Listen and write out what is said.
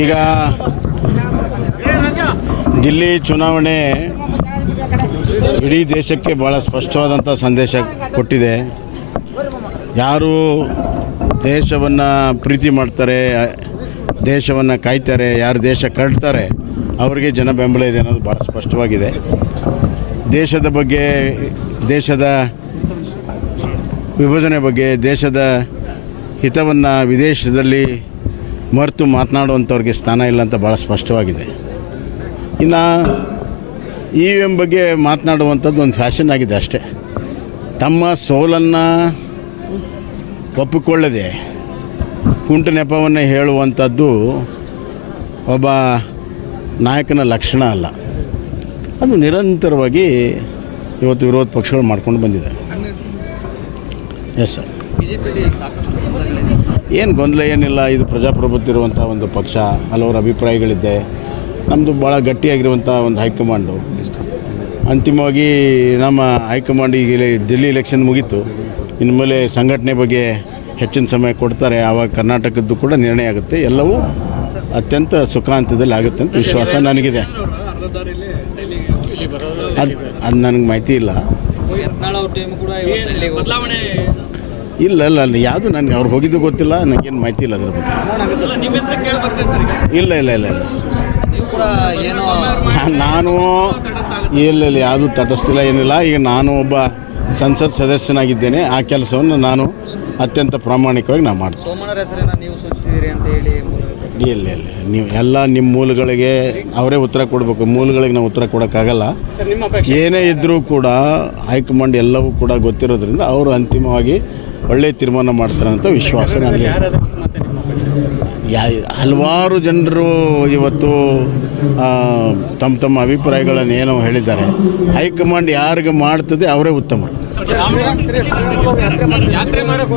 ಈಗ ದಿಲ್ಲಿ ಚುನಾವಣೆ ಇಡೀ ದೇಶಕ್ಕೆ ಭಾಳ ಸ್ಪಷ್ಟವಾದಂಥ ಸಂದೇಶ ಕೊಟ್ಟಿದೆ. ಯಾರು ದೇಶವನ್ನು ಪ್ರೀತಿ ಮಾಡ್ತಾರೆ, ದೇಶವನ್ನು ಕಾಯ್ತಾರೆ, ಯಾರು ದೇಶ ಕಟ್ತಾರೆ, ಅವರಿಗೆ ಜನ ಬೆಂಬಲ ಇದೆ ಅನ್ನೋದು ಭಾಳ ಸ್ಪಷ್ಟವಾಗಿದೆ. ದೇಶದ ಬಗ್ಗೆ, ದೇಶದ ವಿಭಜನೆ ಬಗ್ಗೆ, ದೇಶದ ಹಿತವನ್ನು ವಿದೇಶದಲ್ಲಿ ಮರೆತು ಮಾತನಾಡುವಂಥವ್ರಿಗೆ ಸ್ಥಾನ ಇಲ್ಲ ಅಂತ ಭಾಳ ಸ್ಪಷ್ಟವಾಗಿದೆ. ಇನ್ನು ಇ ವಿ ಎಂ ಬಗ್ಗೆ ಮಾತನಾಡುವಂಥದ್ದು ಒಂದು ಫ್ಯಾಷನ್ ಆಗಿದೆ ಅಷ್ಟೇ. ತಮ್ಮ ಸೋಲನ್ನು ಒಪ್ಪಿಕೊಳ್ಳದೆ ಕುಂಟು ನೆಪವನ್ನು ಹೇಳುವಂಥದ್ದು ಒಬ್ಬ ನಾಯಕನ ಲಕ್ಷಣ ಅಲ್ಲ. ಅದು ನಿರಂತರವಾಗಿ ಇವತ್ತು ವಿರೋಧ ಪಕ್ಷಗಳು ಮಾಡ್ಕೊಂಡು ಬಂದಿದೆ ಎಸ್ ಸರ್ ಏನು ಗೊಂದಲ ಏನಿಲ್ಲ ಇದು ಪ್ರಜಾಪ್ರಭುತ್ವ ಇರುವಂಥ ಒಂದು ಪಕ್ಷ ಹಲವಾರು ಅಭಿಪ್ರಾಯಗಳಿದೆ. ನಮ್ಮದು ಭಾಳ ಗಟ್ಟಿಯಾಗಿರುವಂಥ ಒಂದು ಹೈಕಮಾಂಡು. ಅಂತಿಮವಾಗಿ ನಮ್ಮ ಹೈಕಮಾಂಡ್ ಈಗ ದಿಲ್ಲಿ ಎಲೆಕ್ಷನ್ ಮುಗೀತು. ಇನ್ನು ಮೇಲೆ ಸಂಘಟನೆ ಬಗ್ಗೆ ಹೆಚ್ಚಿನ ಸಮಯ ಕೊಡ್ತಾರೆ. ಆವಾಗ ಕರ್ನಾಟಕದ್ದು ಕೂಡ ನಿರ್ಣಯ ಆಗುತ್ತೆ. ಎಲ್ಲವೂ ಅತ್ಯಂತ ಸುಖಾಂತದಲ್ಲಿ ಆಗುತ್ತೆ ಅಂತ ವಿಶ್ವಾಸ ನನಗಿದೆ. ಅದು ಅದು ನನಗೆ ಮಾಹಿತಿ ಇಲ್ಲ. ಇಲ್ಲ ಇಲ್ಲ ಅಲ್ಲಿ ಯಾವುದು ನನಗೆ ಅವ್ರು ಹೋಗಿದ್ದು ಗೊತ್ತಿಲ್ಲ ನನಗೇನು ಮಾಹಿತಿ ಇಲ್ಲ ಅದ್ರ ಬಗ್ಗೆ. ಇಲ್ಲ ಇಲ್ಲ ಇಲ್ಲ ಇಲ್ಲ. ನಾನು ಇಲ್ಲ ಇಲ್ಲ ಯಾವುದು ತಟಸ್ಥಿಲ್ಲ ಏನಿಲ್ಲ. ಈಗ ನಾನು ಒಬ್ಬ ಸಂಸತ್ ಸದಸ್ಯನಾಗಿದ್ದೇನೆ. ಆ ಕೆಲಸವನ್ನು ನಾನು ಅತ್ಯಂತ ಪ್ರಾಮಾಣಿಕವಾಗಿ ನಾವು ಮಾಡ್ತೀವಿ. ಸೋಮಣ್ಣರ ಹೆಸರನ್ನ ನೀವು ಅಂತ ಹೇಳಿ ಇಲ್ಲ ಇಲ್ಲ ನೀವು ಎಲ್ಲ ನಿಮ್ಮ ಮೂಲಗಳಿಗೆ ಅವರೇ ಉತ್ತರ ಕೊಡಬೇಕು. ಮೂಲಗಳಿಗೆ ನಾವು ಉತ್ತರ ಕೊಡೋಕ್ಕಾಗಲ್ಲ. ಏನೇ ಇದ್ದರೂ ಕೂಡ ಹೈಕಮಾಂಡ್ ಎಲ್ಲವೂ ಕೂಡ ಗೊತ್ತಿರೋದ್ರಿಂದ ಅವರು ಅಂತಿಮವಾಗಿ ಒಳ್ಳೆಯ ತೀರ್ಮಾನ ಮಾಡ್ತಾರೆ ಅಂತ ವಿಶ್ವಾಸ ನನಗೆ. ಯಾ ಹಲವಾರು ಜನರು ಇವತ್ತು ತಮ್ಮ ತಮ್ಮ ಅಭಿಪ್ರಾಯಗಳನ್ನು ಏನೋ ಹೇಳಿದ್ದಾರೆ. ಹೈಕಮಾಂಡ್ ಯಾರಿಗೆ ಮಾಡ್ತದೆ ಅವರೇ ಉತ್ತಮ. ಯಾತ್ರೆ ಮಾಡಕ್ಕೆ